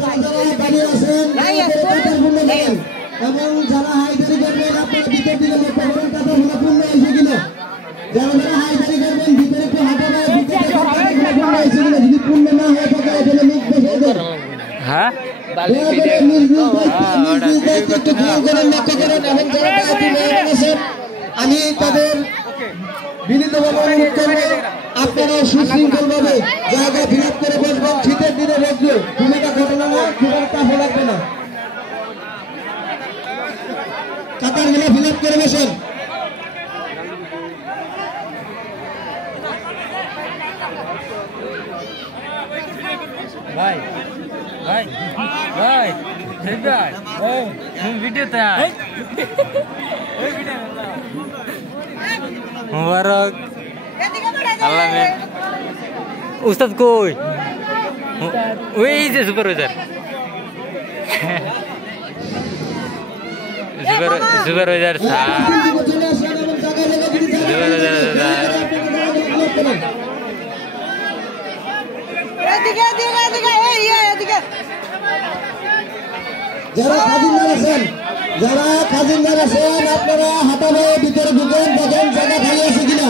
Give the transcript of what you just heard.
যারা দাঁড়িয়ে আছেন এবং যারা হাইজারি করবেন আপনারা ভিতর দিকে লক্ষ্য করেন কাতারগুলো পূর্ণ হয়েছে কিনা। যারা যারা হাইজারি করবেন ভিতরে একটু হাঁটা দেয় ভিতরে পূর্ণ হয়েছে কিনা। যদি পূর্ণ না হয়ে থাকে এখানে লিখ বসে দেন। হ্যাঁ আমি তাদের বিনীতভাবে অনুরোধ করবো আপনারা সুশৃঙ্খল ভাবে জায়গা ফিল আপ করে বসবেন। শীতের দিনে বসবে খুব একটা ঘটনা না, খুব একটা টাফ লাগবে না। কাতারগুলো ফিল আপ করে বসেন। ভাই ভাই ভাই ভাই ও ভিডিওতে আয় মুবারক আল্লাহ উস্তাদ কই ওই যে সুপারভাইজার সুপারভাইজার স্যার সুপারভাইজার যারা খাজিনদার আছেন আপনারা হাঁটা ভিতরে ঢুকেন, দেখেন জায়গা খালি আছে কিনা।